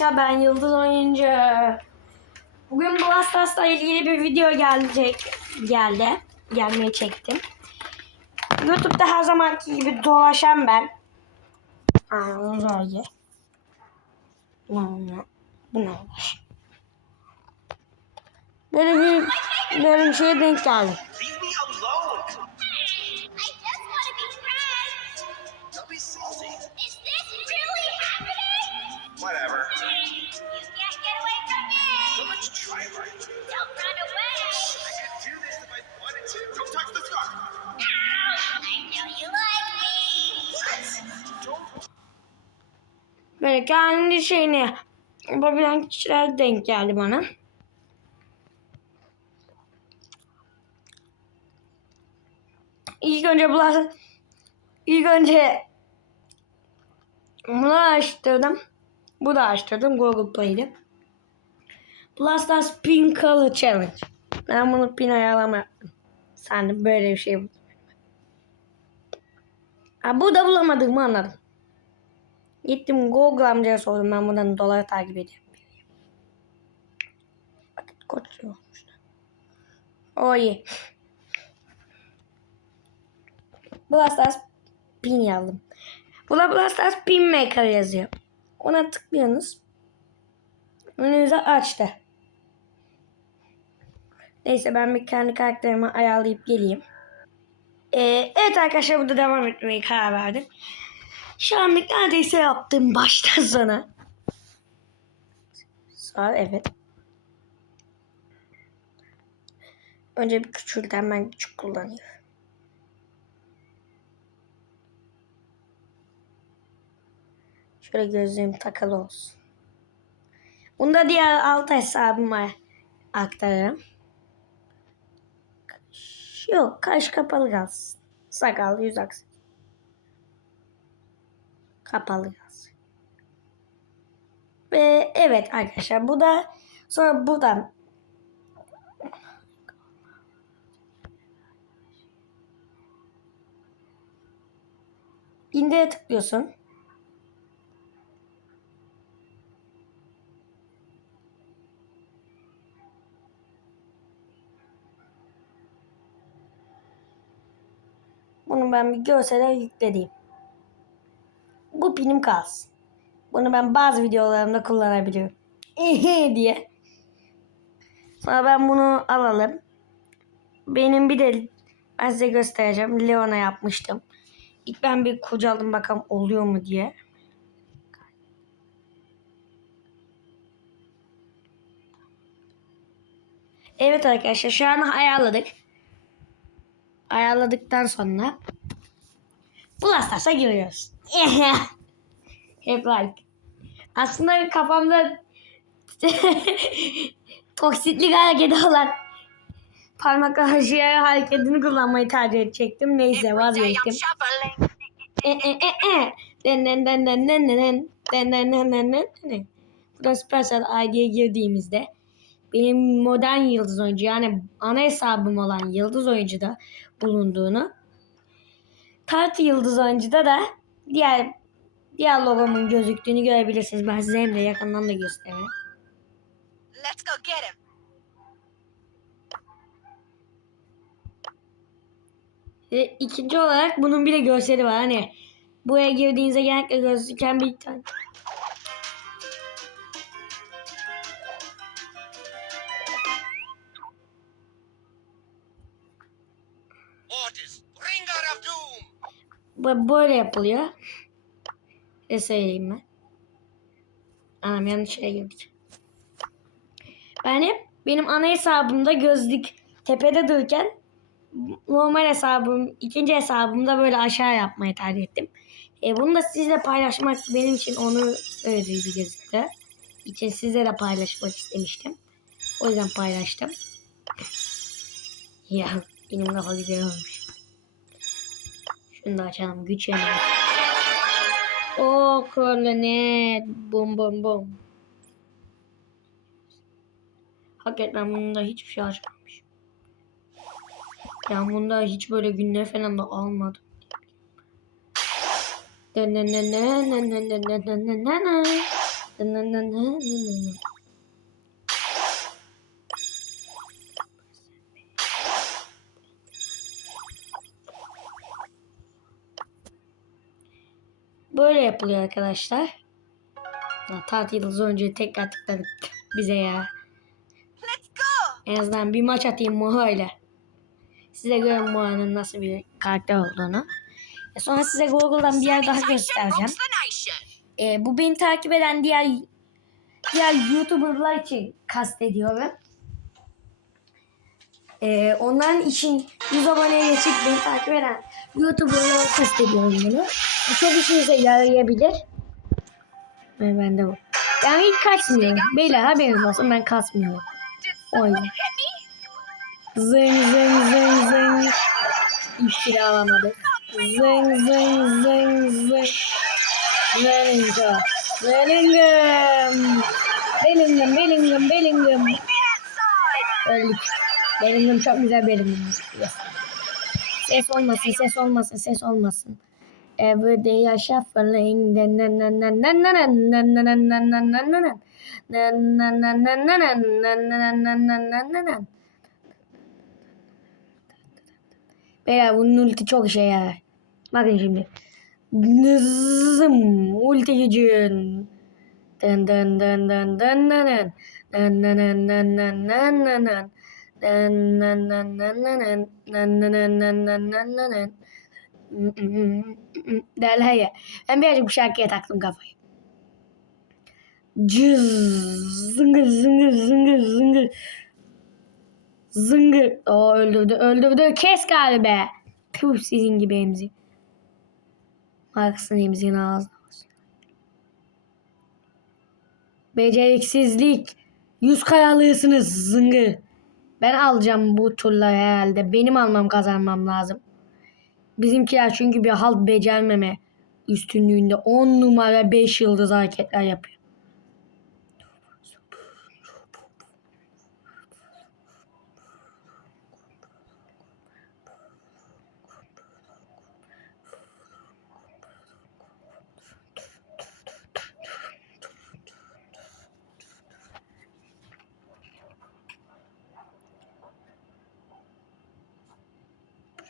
arkadaşlar ben Yıldız Oyuncu. Bugün Brawl Stars'la ilgili bir video gelecek. Geldi. Gelmeyi çektim. YouTube'da her zamanki gibi dolaşan ben. Aa, uzaylı. Bu ne? Ne? Böyle bir, böyle bir şeye denk geldim. Kendi şeyini yapabilen kişiler denk geldi bana. İlk önce bu ilk önce bunu açtırdım. Bu da açtırdım. Google Play'de. Plus Stars Pin Color Challenge. Ben bunu pin ayarlama yaptım. Sen de böyle bir şey buldun. Ha, bu da bulamadığımı anladım. Gittim Google amcaya sordum ben buradan doları takip ediyorum. Bakın koç olmuş. O iyi. Brawl Stars pin yazdım. Bula Brawl Stars pin maker yazıyor. Ona tıklıyorsunuz. Önünüze açtı. Neyse ben bir kendi karakterimi ayarlayıp geleyim. Ee, evet arkadaşlar burada devam etmeye karar verdim. Şu anlık neredeyse yaptım baştan sona. Sağ evet. Önce bir küçülten ben küçük kullanıyorum. Şöyle gözlüğüm takalı olsun. Bunu da diğer alt hesabıma aktarırım. Yok kaş kapalı kalsın. Sakal yüz aksın. Kapalı kalsın. Ve evet arkadaşlar bu da sonra buradan indire tıklıyorsun. Bunu ben bir görsele yükledim. Bu pinim kalsın. Bunu ben bazı videolarımda kullanabiliyorum. Ehe diye. Sonra ben bunu alalım. Benim bir de ben size göstereceğim. Leon'a yapmıştım. İlk ben bir kurcaladım bakalım oluyor mu diye. Evet arkadaşlar şu an ayarladık. Ayarladıktan sonra Blastas'a giriyoruz. Hep like. Aslında kafamda toksitlik hareketi olan parmak harcıya hareketini kullanmayı tercih edecektim. Neyse vazgeçtim. E, e, e, e. Den, den, den, den, den, den, den. Den, den, den, den, den, den. Burada Supercell ID'ye girdiğimizde benim modern yıldız oyuncu yani ana hesabım olan yıldız oyuncuda bulunduğunu Tartı yıldız oyuncuda da diğer diğer logomun gözüktüğünü görebilirsiniz. Ben size hem de yakından da göstereyim. Let's go get him. Ve ikinci olarak bunun bir de görseli var. Hani buraya girdiğinizde genellikle gözüken bir tane. Mortis, bringer of doom. Bu- Böyle yapılıyor. Ne söyleyeyim ben? Anam yanlış şeye girdim. Ben hep benim ana hesabımda gözlük tepede dururken normal hesabım, ikinci hesabımda böyle aşağı yapmayı tercih ettim. E, bunu da sizle paylaşmak benim için onu bir gözüktü. İçin sizle de paylaşmak istemiştim. O yüzden paylaştım. Ya benim kafa güzel olmuş. Şunu da açalım. Güç yemeği. O kolonet. Bum bum bum. Hakikaten bunda hiçbir şey açmamış. Yani bunda hiç böyle günler falan da almadım. Ne ne ne ne ne ne ne ne ne ne ne Nın nın nın nın Böyle yapılıyor arkadaşlar. Ya, tatil yıldızı önce tekrar tıkladık bize ya. En azından bir maç atayım Moha ile. Size görün Moha'nın nasıl bir karakter olduğunu. E sonra size Google'dan bir yer daha göstereceğim. E, bu beni takip eden diğer diğer YouTuber'lar için kastediyorum. E, onların için 100 aboneye geçip beni takip eden YouTuber'lara kastediyorum bunu. Bu çok işinize yarayabilir. Ve ben de bu. Yani hiç kasmıyorum. Beyler haberiniz olsun ben kasmıyorum. Did O yüzden. zıng zıng zıng. İlk kilo alamadık. Zıng zıng zıng zıng. Bellingham. Bellingham. Bellingham, Bellingham, Bellingham. Öldük. Bellingham çok güzel Bellingham. Ses olmasın, ses olmasın, ses olmasson Every day I shuffling. Beyler bunun ulti çok işe yarar. Bakın şimdi. Nızım ulti gücün. Dın dın dın dın. Dın dın dın dın dın dın dın dın. Dın dın dın dın dın dın. Dın dın dın dın dın dın dın dın. Derler ya. Ben birazcık bu şarkıya taktım kafayı. Cız, zıngır zıngır zıngır zıngır. Zıngır. O öldürdü öldürdü. Kes galiba. Puh sizin gibi emzi. Marksın emziğin ağzına. Beceriksizlik. Yüz karalığısınız zıngır. Ben alacağım bu turları herhalde. Benim almam kazanmam lazım. Bizimkiler çünkü bir halt becermeme üstünlüğünde 10 numara 5 yıldız hareketler yapıyor.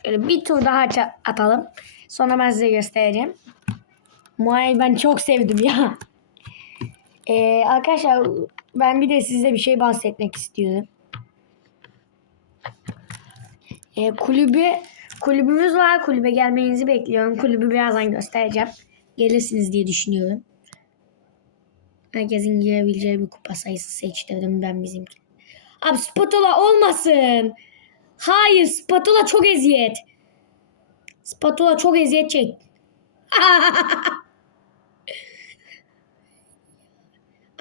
Şöyle bir tur daha atalım. Sonra ben size göstereceğim. Muayyi ben çok sevdim ya. Ee, arkadaşlar ben bir de size bir şey bahsetmek istiyorum. Ee, kulübü kulübümüz var. Kulübe gelmenizi bekliyorum. Kulübü birazdan göstereceğim. Gelirsiniz diye düşünüyorum. Herkesin girebileceği bir kupa sayısı seçtirdim ben bizimki. Abi spatula olmasın. Hayır spatula çok eziyet. Spatula çok eziyet çek.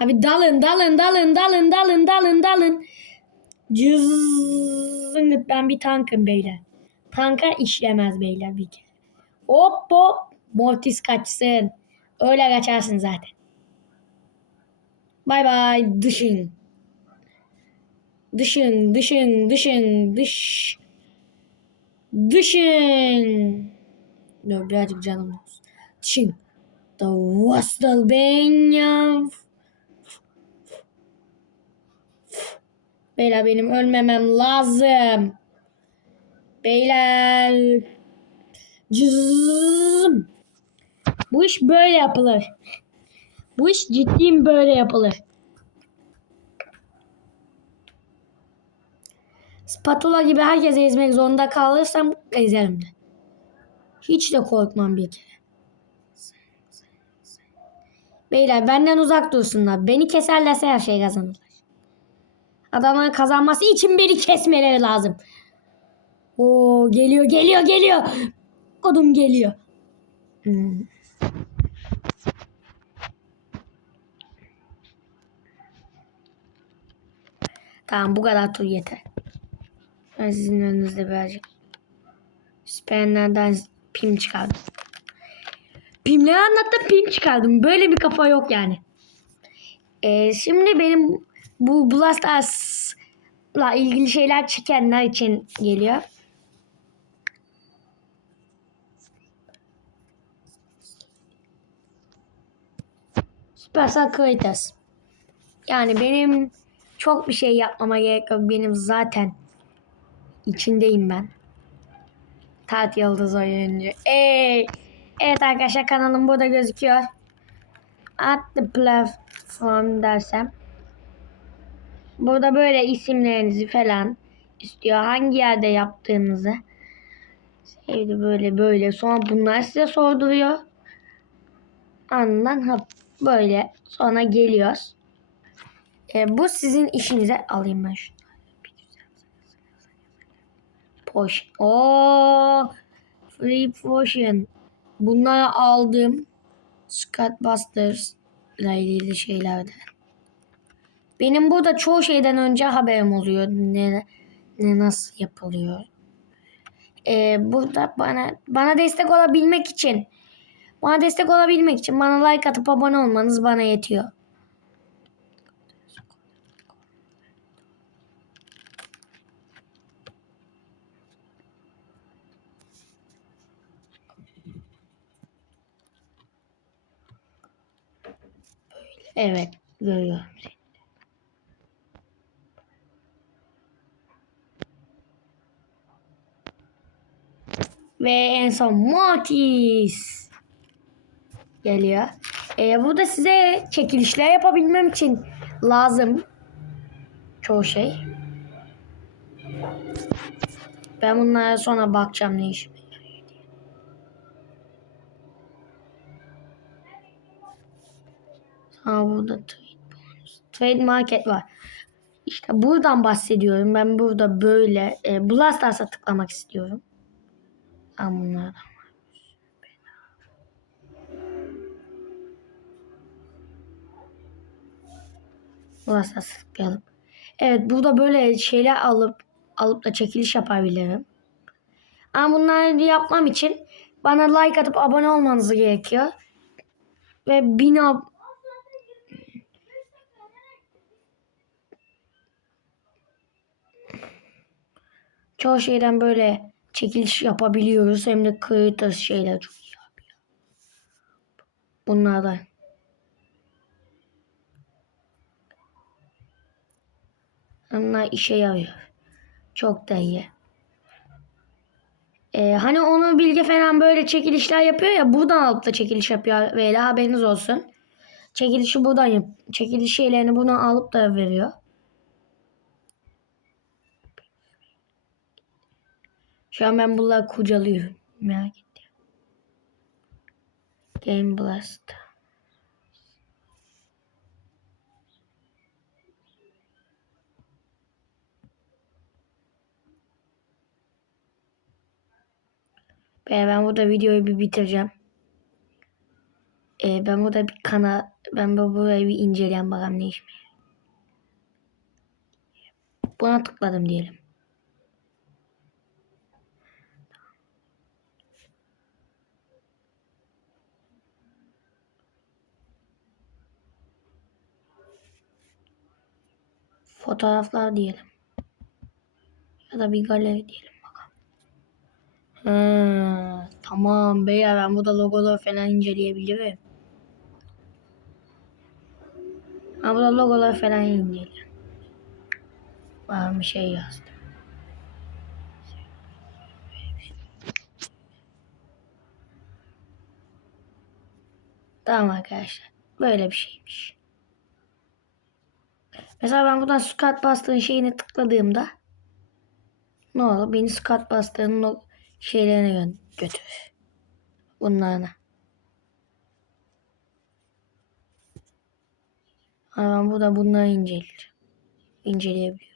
Abi dalın dalın dalın dalın dalın dalın dalın. Cızzıngıt ben bir tankım beyler. Tanka işlemez beyler bir kere. Hop hop. Mortis kaçsın. Öyle kaçarsın zaten. Bay bay dışın. Dışın, dışın, dışın, dış. Dışın. Dur birazcık canım olsun. Dışın. Da wasdal benyam. Beyler benim ölmemem lazım. Beyler. Cızım. Bu iş böyle yapılır. Bu iş ciddiyim böyle yapılır. Spatula gibi herkese ezmek zorunda kalırsam ezerim de. Hiç de korkmam bir kere. Beyler benden uzak dursunlar. Beni keserlerse her şey kazanırlar. Adamların kazanması için beni kesmeleri lazım. Oo geliyor geliyor geliyor. Odum geliyor. Hmm. Tamam bu kadar tur yeter. Ben sizin önünüzde birazcık Spenlerden pim çıkardım. Pimleri anlattım pim çıkardım. Böyle bir kafa yok yani. Ee, şimdi benim bu Blast Stars'la ilgili şeyler çekenler için geliyor. Supercell Creators. Yani benim çok bir şey yapmama gerek yok. Benim zaten içindeyim ben. Tat Yıldız oyuncu. Ey! Evet arkadaşlar kanalım burada gözüküyor. At the platform dersem. Burada böyle isimlerinizi falan istiyor. Hangi yerde yaptığınızı. Sevdi böyle böyle. Sonra bunlar size sorduruyor. Anından hop böyle. Sonra geliyoruz. E, bu sizin işinize alayım ben şunu. Potion. Oo, free potion. Bunları aldım. Scott Busters ile ilgili şeylerden. Benim burada çoğu şeyden önce haberim oluyor. Ne, ne nasıl yapılıyor. Ee, burada bana bana destek olabilmek için bana destek olabilmek için bana like atıp abone olmanız bana yetiyor. Evet, görüyorum seni. Ve en son Mortis geliyor. Ee, bu da size çekilişler yapabilmem için lazım. Çoğu şey. Ben bunlara sonra bakacağım ne işime yarıyor diye. Sonra burada trade market var. İşte buradan bahsediyorum. Ben burada böyle e, Blast Stars'a tıklamak istiyorum. Ben bunlardan Blast Stars'a tıklayalım. Evet burada böyle şeyler alıp alıp da çekiliş yapabilirim. Ama bunları yapmam için bana like atıp abone olmanız gerekiyor. Ve bin ab- Çoğu şeyden böyle çekiliş yapabiliyoruz. Hem de creators şeyler çok iyi abi. Bunlardan. Onlar işe yarıyor. Çok da iyi. Ee, hani onu bilgi falan böyle çekilişler yapıyor ya buradan alıp da çekiliş yapıyor böyle haberiniz olsun. Çekilişi buradan yap. Çekiliş şeylerini buradan alıp da veriyor. Şu an ben bunları kurcalıyorum. Merak ettim. Game Blast. Ve ben burada videoyu bir bitireceğim. Ee, ben burada bir kanal, ben bu burayı bir inceleyeyim bakalım ne işime. Buna tıkladım diyelim. Fotoğraflar diyelim. Ya da bir galeri diyelim bakalım. Ha, tamam beyler ben burada logoları falan inceleyebilirim. Ha burada logoları falan inceleyelim. Var bir şey yazdım. Tamam arkadaşlar. Böyle bir şeymiş. Mesela ben buradan Scott Buster'ın şeyini tıkladığımda ne olur? Beni Scott Buster'ın o şeylerine gö- götür. Bunlarına. Ama ben burada bunları inceleyeceğim. İnceleyebiliyorum.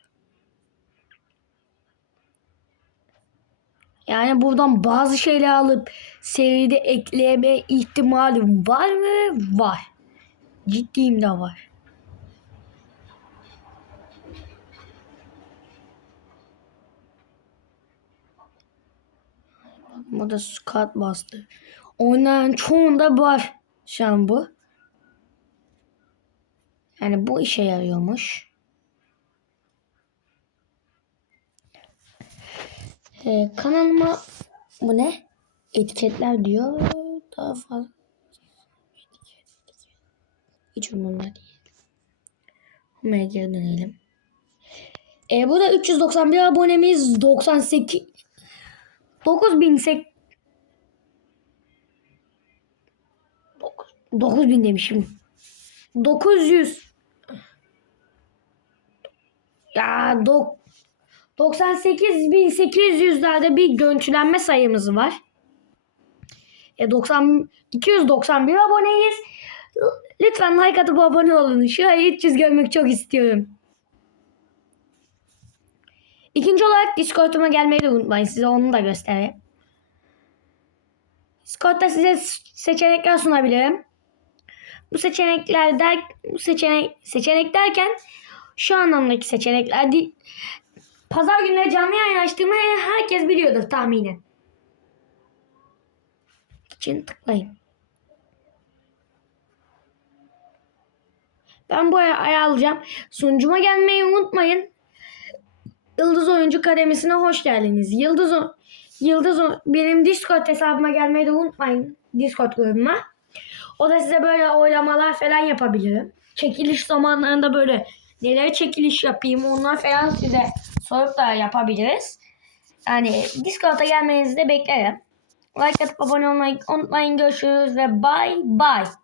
Yani buradan bazı şeyler alıp seride ekleme ihtimalim var mı? Var. Ciddiyim de var. Bu da Scott bastı. Onların çoğunda var şu bu. Yani bu işe yarıyormuş. Ee, kanalıma bu ne? Etiketler diyor. Daha fazla. Hiç umurumda değil. Homa'ya geri dönelim. E, bu da 391 abonemiz 98 9008 9000 demişim. 900 ya dok 98.800'lerde bir görüntülenme sayımız var. E 90 291 aboneyiz. Lütfen like atıp abone olun. Şu ay 300 görmek çok istiyorum. İkinci olarak Discord'uma gelmeyi de unutmayın. Size onu da göstereyim. Discord'da size seçenekler sunabilirim. Bu seçenekler der, bu seçenek seçenek derken şu anlamdaki seçenekler değil. Pazar günleri canlı yayın açtığımı herkes biliyordur tahminen. için tıklayın. Ben bu ay ay alacağım. Sunucuma gelmeyi unutmayın. Yıldız Oyuncu Kademesi'ne hoş geldiniz. Yıldız o Yıldız o benim Discord hesabıma gelmeyi de unutmayın. Discord grubuma. O da size böyle oylamalar falan yapabilirim. Çekiliş zamanlarında böyle neler çekiliş yapayım onlar falan size sorup da yapabiliriz. Yani Discord'a gelmenizi de beklerim. Like atıp abone olmayı unutmayın. Görüşürüz ve bye bye.